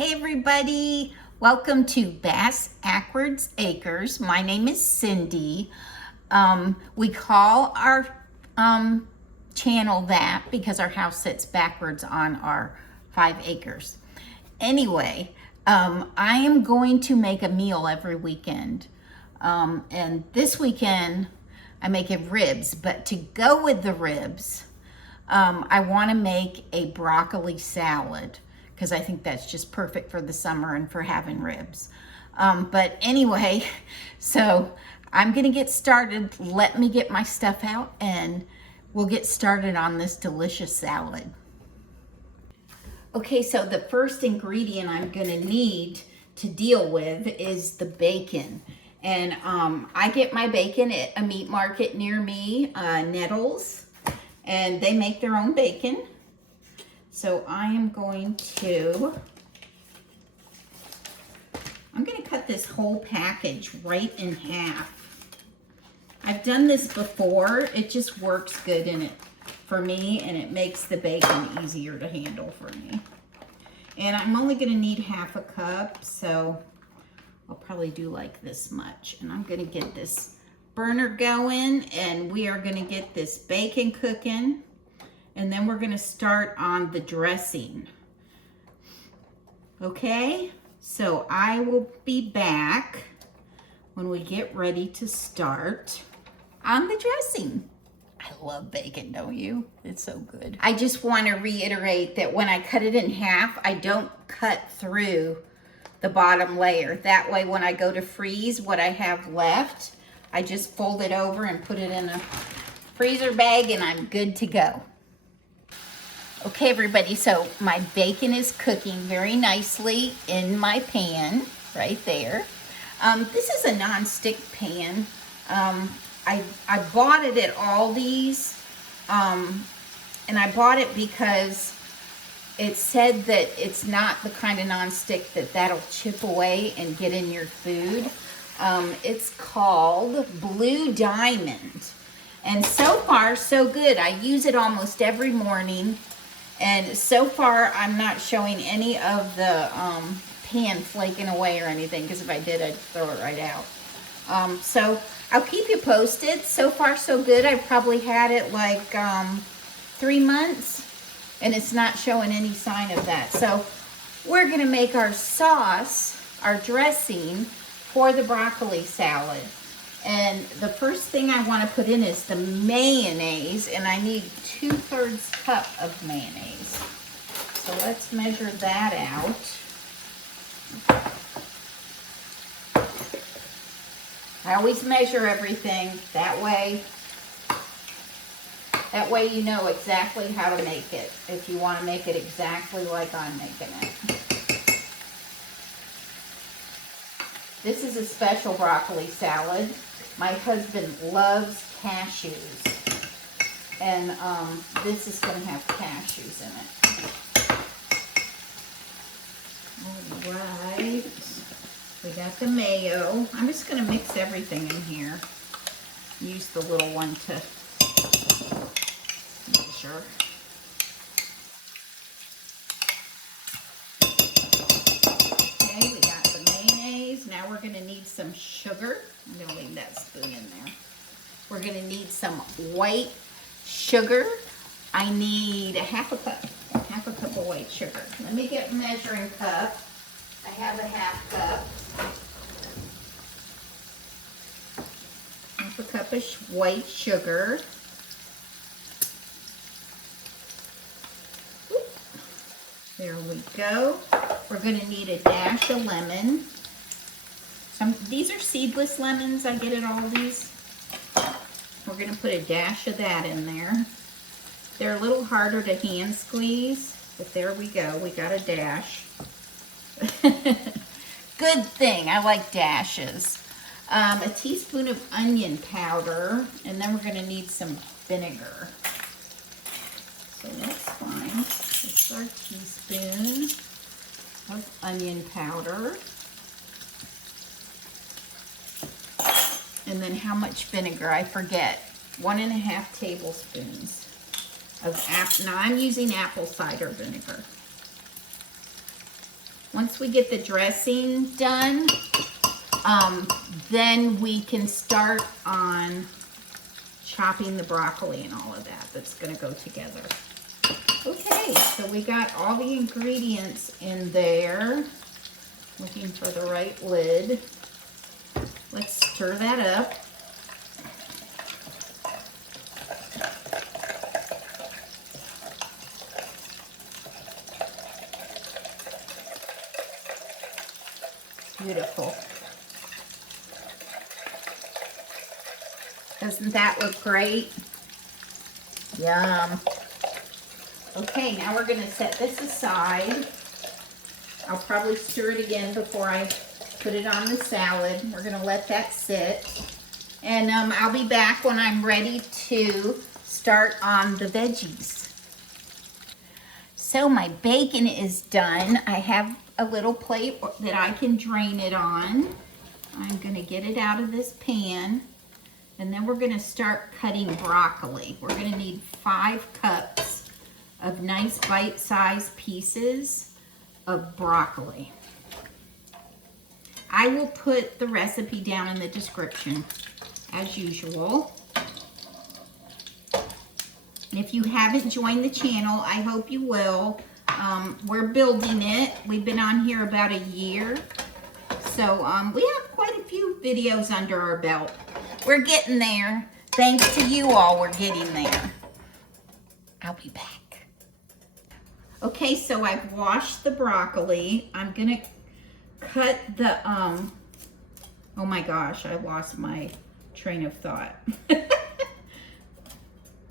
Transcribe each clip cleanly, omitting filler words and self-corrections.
Hey everybody, welcome to Bass Ackwards Acres. My name is Cindy. We call our channel that because our house sits backwards on our 5 acres. Anyway, I am going to make a meal every weekend. And this weekend I'm making ribs, but to go with the ribs, I want to make a broccoli salad, because I think that's just perfect for the summer and for having ribs. But anyway, so I'm gonna get started. Let me get my stuff out and we'll get started on this delicious salad. Okay, so the first ingredient I'm gonna need to deal with is the bacon. And I get my bacon at a meat market near me, Nettles, and they make their own bacon. So I'm going to cut this whole package right in half. I've done this before. It just works good in it for me, and it makes the bacon easier to handle for me. And I'm only going to need half a cup, so I'll probably do like this much. And I'm going to get this burner going, and we are going to get this bacon cooking. And then we're going to start on the dressing. Okay, so I will be back when we get ready to start on the dressing. I love bacon, don't you? It's so good. I just want to reiterate that when I cut it in half, I don't cut through the bottom layer. That way, when I go to freeze what I have left, I just fold it over and put it in a freezer bag, and I'm good to go. Okay, everybody, so my bacon is cooking very nicely in my pan right there. This is a non-stick pan. I bought it at Aldi's, and I bought it because it said that it's not the kind of non-stick that'll chip away and get in your food. It's called Blue Diamond, and so far so good. I use it almost every morning. And so far, I'm not showing any of the pan flaking away or anything, because if I did, I'd throw it right out. So I'll keep you posted. So far, so good. I've probably had it like 3 months, and it's not showing any sign of that. So we're going to make our sauce, our dressing, for the broccoli salad. And the first thing I want to put in is the mayonnaise, and I need 2/3 cup of mayonnaise. So let's measure that out. I always measure everything that way you know exactly how to make it, if you want to make it exactly like I'm making it. This is a special broccoli salad. My husband loves cashews, and this is going to have cashews in it. All right, we got the mayo. I'm just going to mix everything in here. Use the little one to measure. Okay, we got the mayonnaise. Now we're going to need some sugar. I'm going to leave that spoon in there. We're going to need some white sugar. I need half a cup of white sugar. Let me get a measuring cup. I have a half cup. Half a cup of white sugar. There we go. We're going to need a dash of lemon. These are seedless lemons I get at Aldi's. We're going to put a dash of that in there. They're a little harder to hand squeeze, but there we go. We got a dash. Good thing. I like dashes. A teaspoon of onion powder, and then we're going to need some vinegar. So let's find, this is our teaspoon of onion powder. And then how much vinegar? I forget. 1.5 tablespoons of apple. Now I'm using apple cider vinegar. Once we get the dressing done, then we can start on chopping the broccoli and all of that. That's gonna go together. Okay, so we got all the ingredients in there. Looking for the right lid. Let's stir that up. Beautiful. Doesn't that look great? Yum. Okay, now we're gonna set this aside. I'll probably stir it again before I put it on the salad. We're gonna let that sit. And I'll be back when I'm ready to start on the veggies. So my bacon is done. I have a little plate that I can drain it on. I'm gonna get it out of this pan. And then we're gonna start cutting broccoli. We're gonna need 5 cups of nice bite-sized pieces of broccoli. I will put the recipe down in the description as usual. And if you haven't joined the channel, I hope you will. We're building it. We've been on here about a year. So we have quite a few videos under our belt. We're getting there. Thanks to you all, we're getting there. I'll be back. Okay, so I've washed the broccoli. I'm gonna cut the, oh my gosh, I lost my train of thought.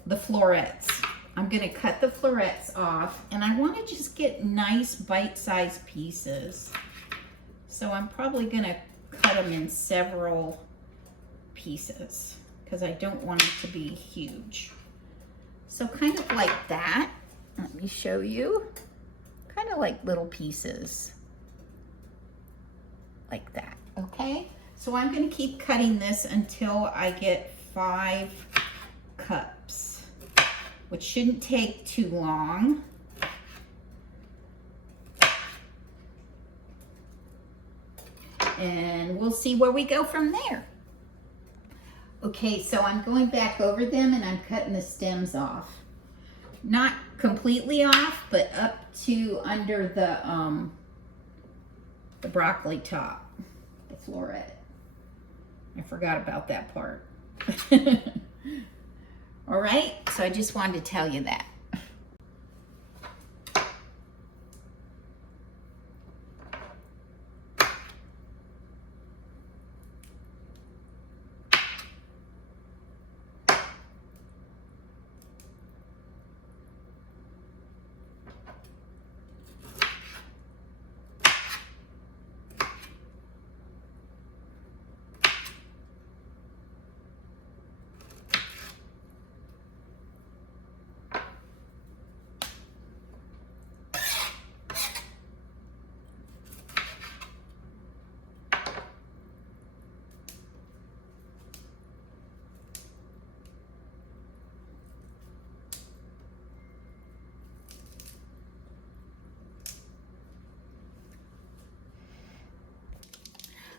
The florets. I'm gonna cut the florets off, and I wanna just get nice bite-sized pieces. So I'm probably gonna cut them in several pieces because I don't want it to be huge. So kind of like that. Let me show you. Kind of like little pieces. Like that, okay? So I'm gonna keep cutting this until I get 5 cups, which shouldn't take too long. And we'll see where we go from there. Okay, so I'm going back over them and I'm cutting the stems off. Not completely off, but up to under the broccoli top, the floret. I forgot about that part. All right, so I just wanted to tell you that.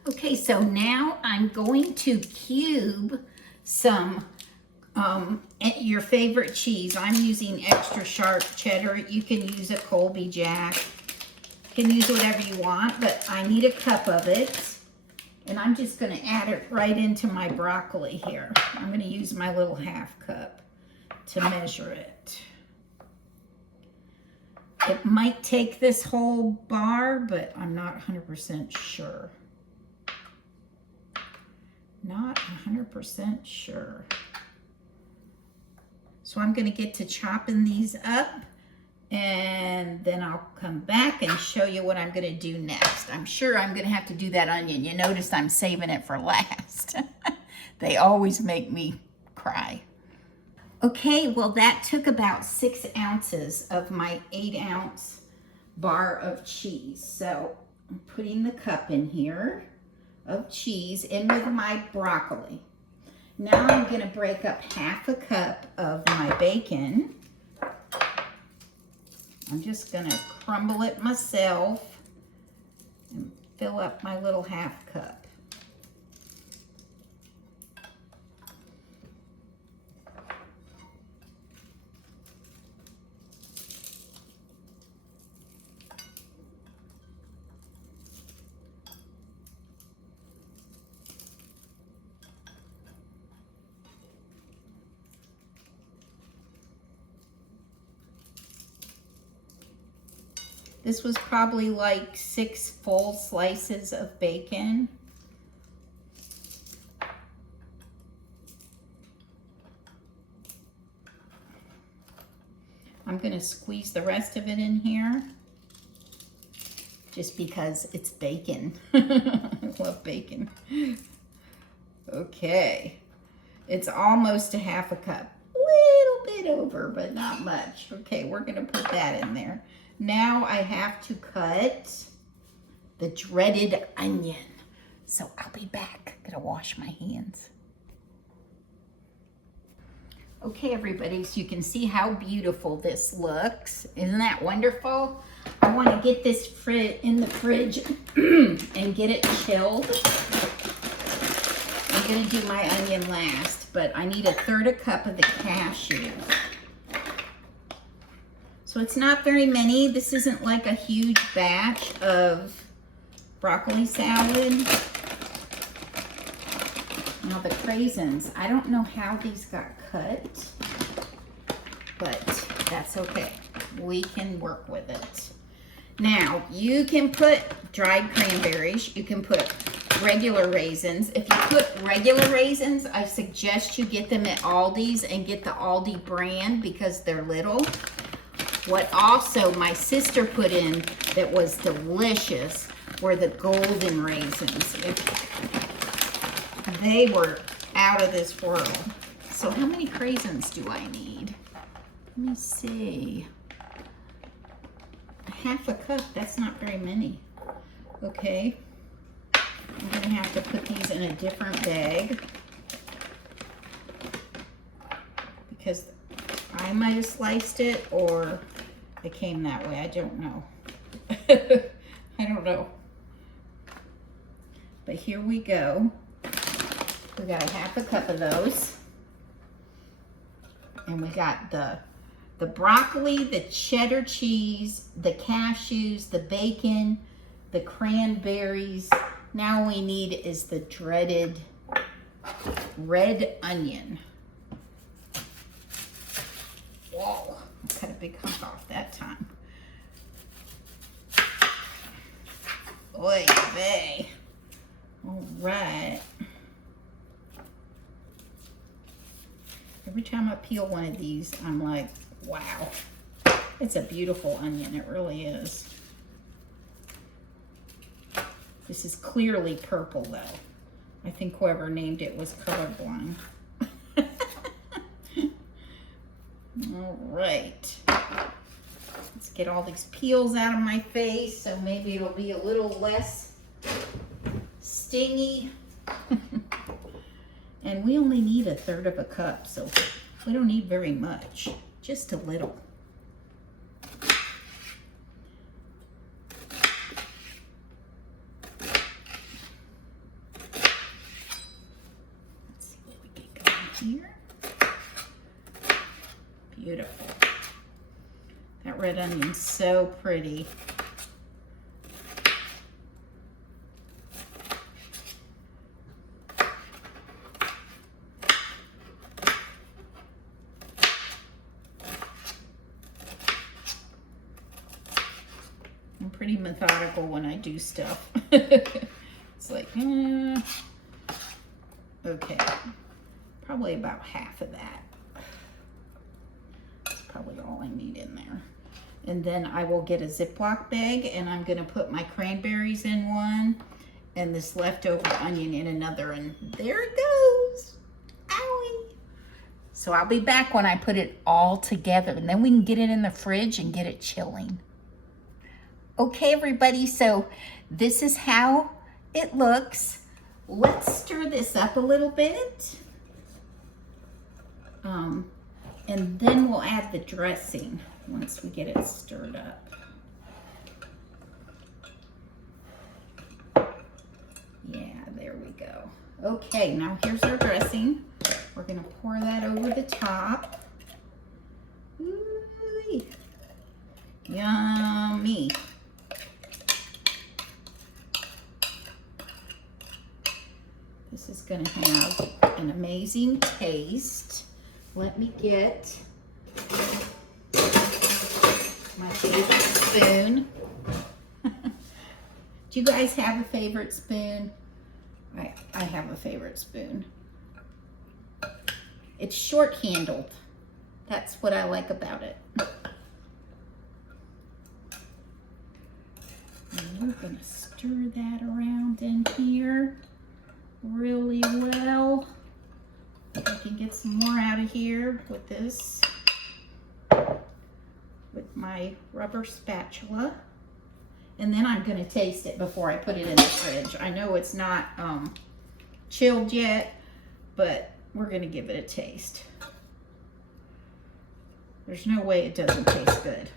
Okay, so now I'm going to cube some your favorite cheese. I'm using extra sharp cheddar. You can use a Colby Jack. You can use whatever you want, but I need a cup of it. And I'm just going to add it right into my broccoli here. I'm going to use my little half cup to measure it. It might take this whole bar, but I'm not 100% sure. Not 100% sure. So I'm going to get to chopping these up, and then I'll come back and show you what I'm going to do next. I'm sure I'm going to have to do that onion. You noticed I'm saving it for last. They always make me cry. Okay, well that took about 6 ounces of my 8-ounce bar of cheese. So I'm putting the cup in here of cheese in with my broccoli. Now I'm going to break up half a cup of my bacon. I'm just going to crumble it myself fill up my little half cup. This was probably like 6 full slices of bacon. I'm going to squeeze the rest of it in here just because it's bacon. I love bacon. Okay. It's almost a half a cup. Little bit over, but not much. Okay, we're going to put that in there. Now I have to cut the dreaded onion. So I'll be back. I'm gonna wash my hands. Okay, everybody, so you can see how beautiful this looks. Isn't that wonderful? I want to get this in the fridge and get it chilled. I'm gonna do my onion last, but I need 1/3 cup of the cashews. So it's not very many. This isn't like a huge batch of broccoli salad. Now the raisins, I don't know how these got cut, but that's okay. We can work with it. Now, you can put dried cranberries. You can put regular raisins. If you put regular raisins, I suggest you get them at Aldi's and get the Aldi brand because they're little. What also my sister put in that was delicious were the golden raisins. They were out of this world. So how many raisins do I need? Let me see. 1/2 cup, that's not very many. Okay. I'm gonna have to put these in a different bag because I might have sliced it or it came that way. I don't know. I don't know. But here we go. We got 1/2 cup of those. And we got the broccoli, the cheddar cheese, the cashews, the bacon, the cranberries. Now all we need is the dreaded red onion. Whoa, I cut a big hunk off that time. Oy vey. All right. Every time I peel one of these, I'm like, wow. It's a beautiful onion, it really is. This is clearly purple though. I think whoever named it was colorblind. All right. Let's get all these peels out of my face so maybe it'll be a little less stingy. And we only need 1/3 cup, so we don't need very much, just a little. Let's see what we get going here. Beautiful. That red onion's so pretty. I'm pretty methodical when I do stuff. It's like, okay, probably about 1/2 of that. That's probably all I need in there. And then I will get a Ziploc bag and I'm gonna put my cranberries in one and this leftover onion in another, and there it goes. Owie. So I'll be back when I put it all together and then we can get it in the fridge and get it chilling. Okay, everybody, so this is how it looks. Let's stir this up a little bit. And then we'll add the dressing once we get it stirred up. Okay, now here's our dressing. We're gonna pour that over the top. Ooh, yummy. This is gonna have an amazing taste. Let me get my favorite spoon. Do you guys have a favorite spoon? I have a favorite spoon. It's short-handled. That's what I like about it. And we're gonna stir that around in here really well. I can get some more out of here with this, with my rubber spatula. And then I'm gonna taste it before I put it in the fridge. I know it's not chilled yet, but we're gonna give it a taste. There's no way it doesn't taste good.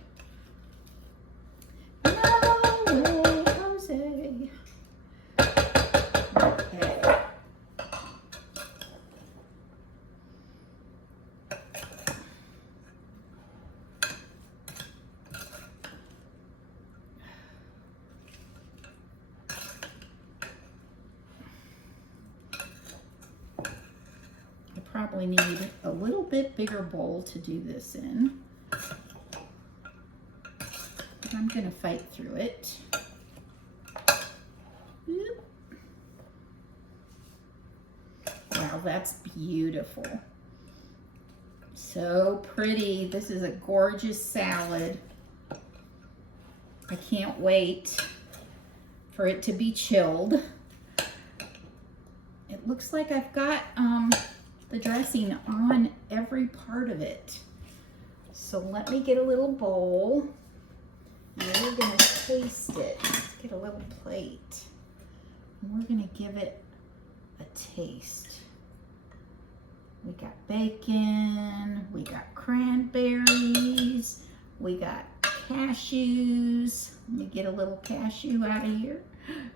No way, Jose. Okay. Probably need a little bit bigger bowl to do this in. But I'm gonna fight through it. Wow, that's beautiful. So pretty. This is a gorgeous salad. I can't wait for it to be chilled. It looks like I've got the dressing on every part of it. So let me get a little bowl and we're gonna taste it. Let's get a little plate. And we're gonna give it a taste. We got bacon, we got cranberries, we got cashews. Let me get a little cashew out of here.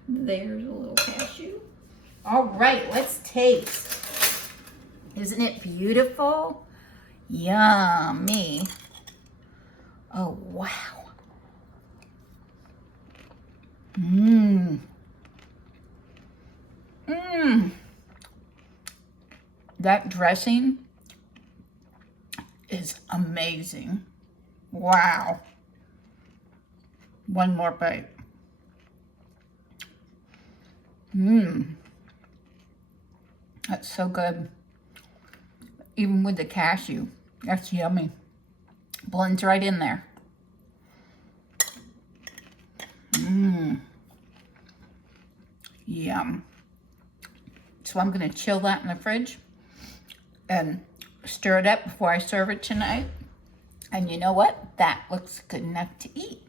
There's a little cashew. All right, let's taste. Isn't it beautiful? Yummy. Oh, wow. Mmm. Mmm. That dressing is amazing. Wow. One more bite. Mmm. That's so good. Even with the cashew, that's yummy. Blends right in there. Mmm. Yum. So I'm gonna chill that in the fridge and stir it up before I serve it tonight. And you know what? That looks good enough to eat.